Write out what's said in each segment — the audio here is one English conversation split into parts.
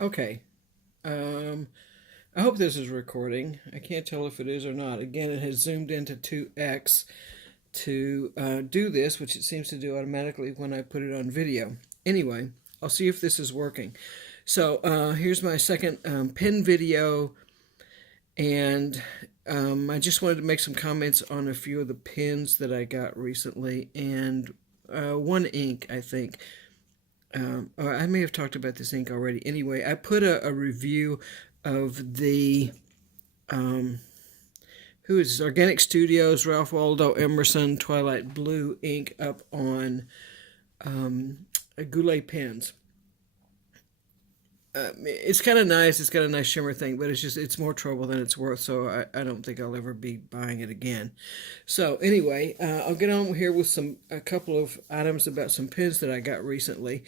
Okay. Um, I hope this is recording. I can't tell if it is or not. Again, it has zoomed into 2x to do this, which it seems to do automatically when I put it on video. Anyway, I'll see if this is working. So here's my second pin video, and I just wanted to make some comments on a few of the pins that I got recently, and one ink, I think. Or I may have talked about this ink already. Anyway, I put a review of the who is this? Organic Studios Ralph Waldo Emerson Twilight Blue ink up on Goulet pens. It's kind of nice. It's got a nice shimmer thing, but it's more trouble than it's worth. So I don't think I'll ever be buying it again. So anyway, I'll get on here with a couple of items about some pens that I got recently.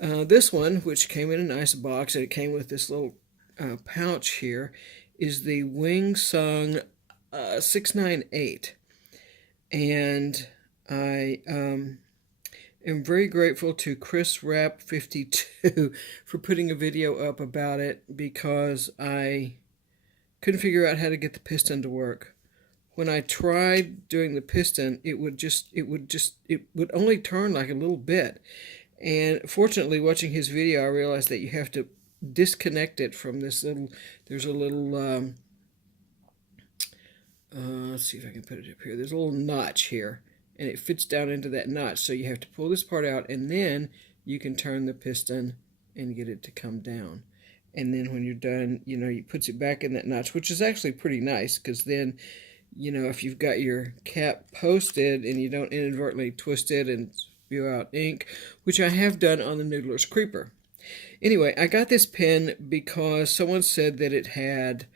This one, which came in a nice box, and it came with this little pouch here, is the Wing Sung 698, and I am very grateful to Chris Rap 52 for putting a video up about it, because I couldn't figure out how to get the piston to work. When I tried doing the piston, it would only turn like a little bit. And fortunately, watching his video, I realized that you have to disconnect it from this little, there's a little, let's see if I can put it up here. There's a little notch here, and it fits down into that notch. So you have to pull this part out, and then you can turn the piston and get it to come down. And then when you're done, you puts it back in that notch, which is actually pretty nice, because then, if you've got your cap posted and you don't inadvertently twist it and spew out ink, which I have done on the Noodler's Creeper. Anyway, I got this pen because someone said that it had,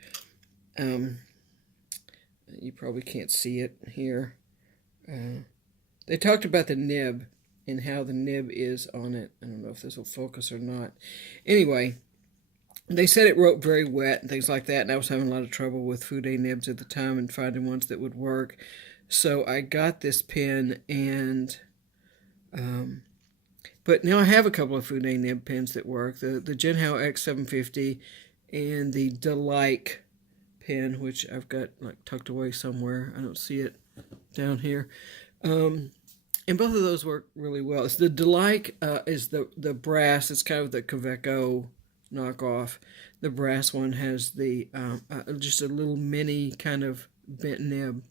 you probably can't see it here. They talked about the nib and how the nib is on it. I don't know if this will focus or not. Anyway, they said it wrote very wet and things like that, and I was having a lot of trouble with Fude nibs at the time and finding ones that would work. So I got this pen, and but now I have a couple of Fude nib pens that work. The Jinhao X750 and the Delight pen, which I've got like tucked away somewhere. I don't see it down here. And both of those work really well. It's the Delight is the brass. It's kind of the Kaweco knockoff. The brass one has the just a little mini kind of bent nib.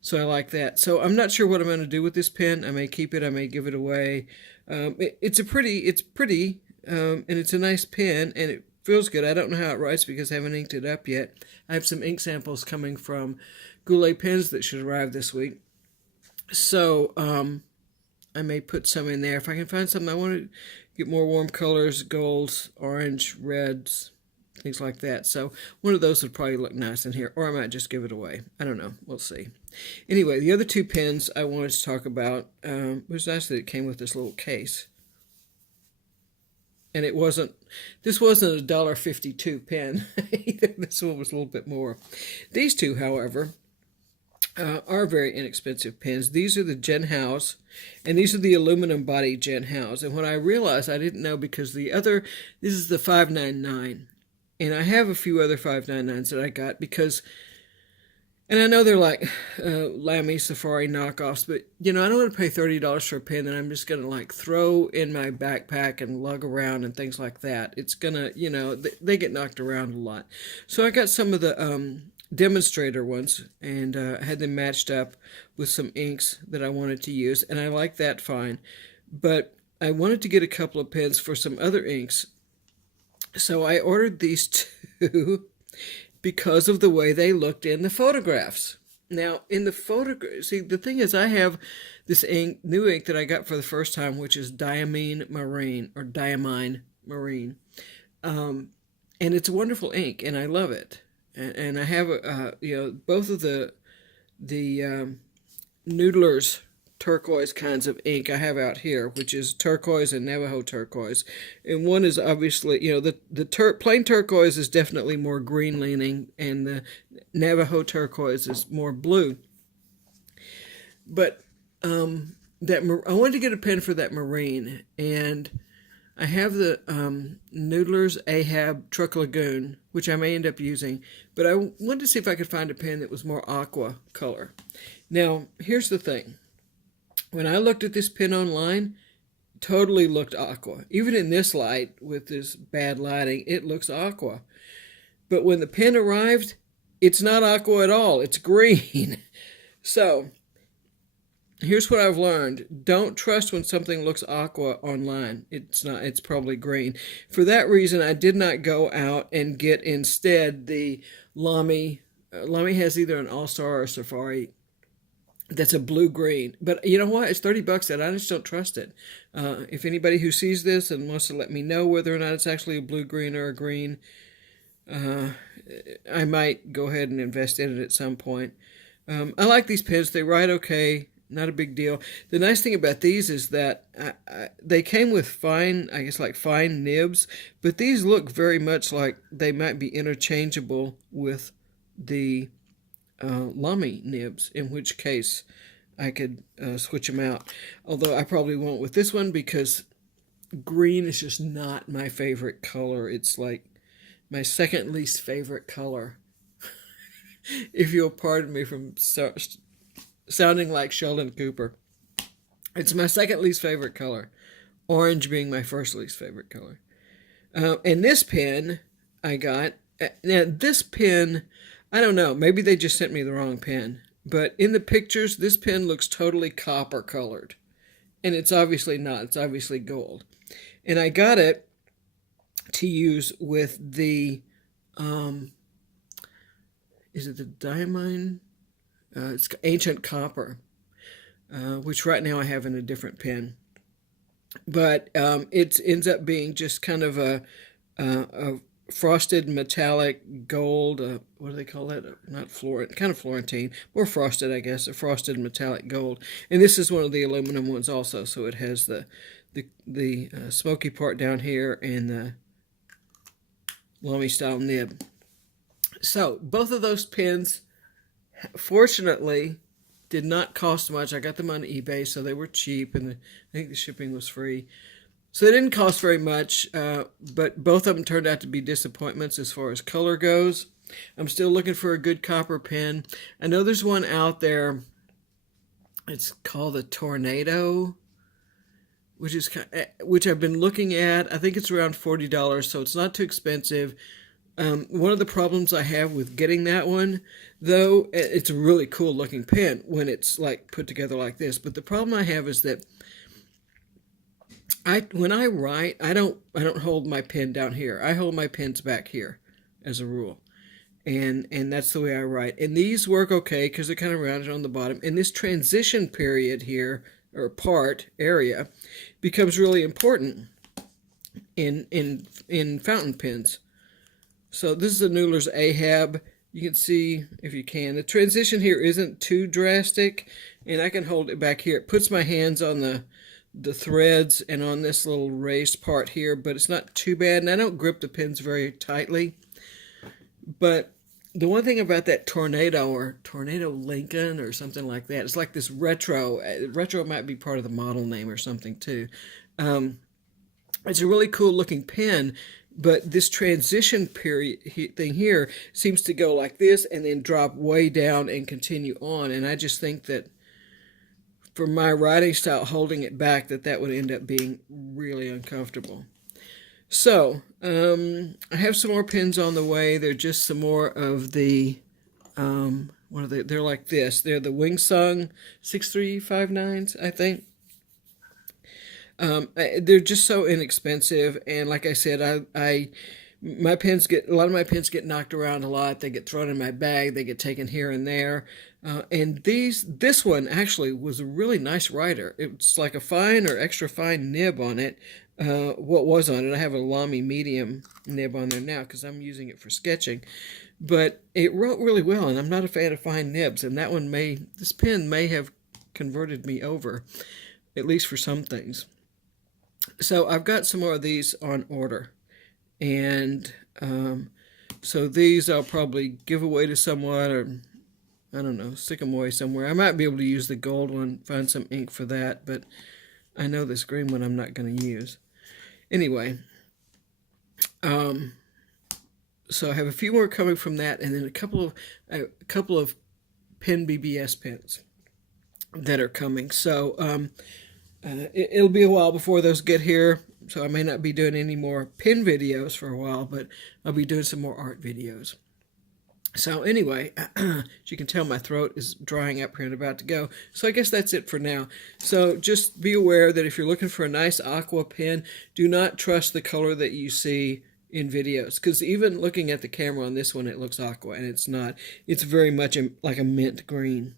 So I like that. So I'm not sure what I'm going to do with this pen. I may keep it. I may give it away. It's pretty, and it's a nice pen, and it feels good. I don't know how it writes because I haven't inked it up yet. I have some ink samples coming from Goulet pens that should arrive this week. So I may put some in there. If I can find something, I want to get more warm colors, golds, orange, reds, things like that. So one of those would probably look nice in here, or I might just give it away. I don't know. We'll see. Anyway, the other two pens I wanted to talk about, it was nice that it came with this little case. And this wasn't a $1.52 pen either. This one was a little bit more. These two, however, are very inexpensive pens. These are the Jinhaos, and these are the aluminum body Jinhaos. And when I realized, I didn't know, because this is the 599, and I have a few other 599s that I got because, and I know they're like Lamy Safari knockoffs, but I don't want to pay $30 for a pen that I'm just gonna like throw in my backpack and lug around and things like that. It's gonna, they get knocked around a lot. So I got some of the demonstrator ones, and had them matched up with some inks that I wanted to use, and I like that fine. But I wanted to get a couple of pens for some other inks, so I ordered these two because of the way they looked in the photographs. Now, in the photograph, see, the thing is, I have this new ink that I got for the first time, which is Diamine Marine, or Diamine Marine, and it's a wonderful ink, and I love it. And I have both of the Noodler's turquoise kinds of ink I have out here, which is turquoise and Navajo turquoise. And one is obviously, the plain turquoise is definitely more green leaning, and the Navajo turquoise is more blue. But I wanted to get a pen for that marine, and I have the Noodler's Ahab Truck Lagoon, which I may end up using, but I wanted to see if I could find a pen that was more aqua color. Now, here's the thing. When I looked at this pen online, totally looked aqua. Even in this light, with this bad lighting, it looks aqua. But when the pen arrived, it's not aqua at all. It's green. So, here's what I've learned. Don't trust when something looks aqua online. It's not. It's probably green. For that reason, I did not go out and get instead the Lamy. Lamy has either an All-Star or a Safari that's a blue-green. But you know what? It's $30 and I just don't trust it. If anybody who sees this and wants to let me know whether or not it's actually a blue-green or a green, I might go ahead and invest in it at some point. I like these pens. They write okay. Not a big deal. The nice thing about these is that they came with fine, I guess like fine nibs, but these look very much like they might be interchangeable with the Lamy nibs, in which case I could switch them out. Although I probably won't with this one because green is just not my favorite color. It's like my second least favorite color. If you'll pardon me from sounding like Sheldon Cooper. It's my second least favorite color. Orange being my first least favorite color. And this pen I got. Now, this pen, I don't know. Maybe they just sent me the wrong pen. But in the pictures, this pen looks totally copper colored. And it's obviously not. It's obviously gold. And I got it to use with the, is it the Diamine? It's Ancient Copper, which right now I have in a different pen. But it ends up being just kind of a frosted metallic gold, what do they call that? Not Florentine, kind of Florentine, more frosted, I guess, a frosted metallic gold. And this is one of the aluminum ones also, so it has the smoky part down here and the Lamy style nib. So both of those pens, fortunately, did not cost much. I got them on eBay, so they were cheap, and I think the shipping was free. So they didn't cost very much, but both of them turned out to be disappointments as far as color goes. I'm still looking for a good copper pen. I know there's one out there. It's called the Tornado, which I've been looking at. I think it's around $40, so it's not too expensive. One of the problems I have with getting that one, though, it's a really cool looking pen when it's like put together like this. But the problem I have is that when I write, I don't hold my pen down here. I hold my pens back here, as a rule, and that's the way I write. And these work okay because they're kind of rounded on the bottom. And this transition period here, or area, becomes really important in fountain pens. So this is a Noodler's Ahab. You can see, if you can, the transition here isn't too drastic, and I can hold it back here. It puts my hands on the threads and on this little raised part here, but it's not too bad, and I don't grip the pens very tightly. But the one thing about that Tornado, or Tornado Lincoln or something like that, it's like this retro. Retro might be part of the model name or something too. It's a really cool looking pen. But this transition period thing here seems to go like this and then drop way down and continue on. And I just think that for my writing style, holding it back, that would end up being really uncomfortable. So I have some more pens on the way. They're just some more of the, what are they? They're like this. They're the Wingsung 6359s, I think. They're just so inexpensive, and like I said, a lot of my pens get knocked around a lot. They get thrown in my bag. They get taken here and there. And this one actually was a really nice writer. It's like a fine or extra fine nib on it. What was on it? I have a Lamy medium nib on there now because I'm using it for sketching. But it wrote really well, and I'm not a fan of fine nibs. And this pen may have converted me over, at least for some things. So I've got some more of these on order, and so these I'll probably give away to someone, or I don't know, stick them away somewhere. I might be able to use the gold one, find some ink for that, but I know this green one I'm not going to use. Anyway, so I have a few more coming from that, and then a couple of pen BBS pens that are coming. So it'll be a while before those get here. So I may not be doing any more pen videos for a while, but I'll be doing some more art videos. So anyway, as you can tell, my throat is drying up here and about to go. So I guess that's it for now. So just be aware that if you're looking for a nice aqua pen, do not trust the color that you see in videos. Because even looking at the camera on this one, it looks aqua, and it's not. It's very much like a mint green,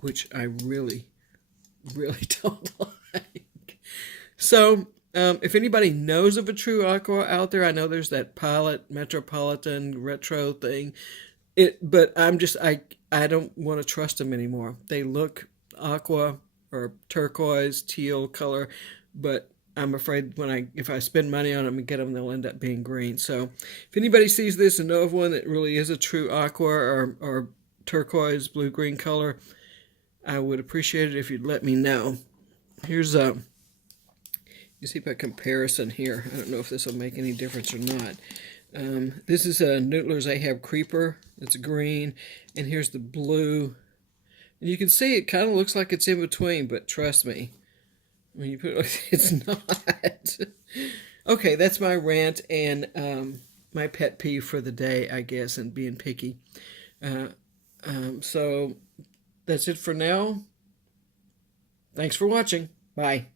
which I really, really don't like. So if anybody knows of a true aqua out there, I know there's that Pilot Metropolitan retro thing. But I don't want to trust them anymore. They look aqua or turquoise, teal color, but I'm afraid if I spend money on them and get them, they'll end up being green. So if anybody sees this and know of one that really is a true aqua or turquoise, blue-green color, I would appreciate it if you'd let me know. Here's you see by comparison here. I don't know if this will make any difference or not. This is a Noodler's Ahab Creeper. It's green, and here's the blue. And you can see it kind of looks like it's in between, but trust me, when you put it, it's not. Okay, that's my rant and my pet peeve for the day, I guess, and being picky. So that's it for now. Thanks for watching. Bye.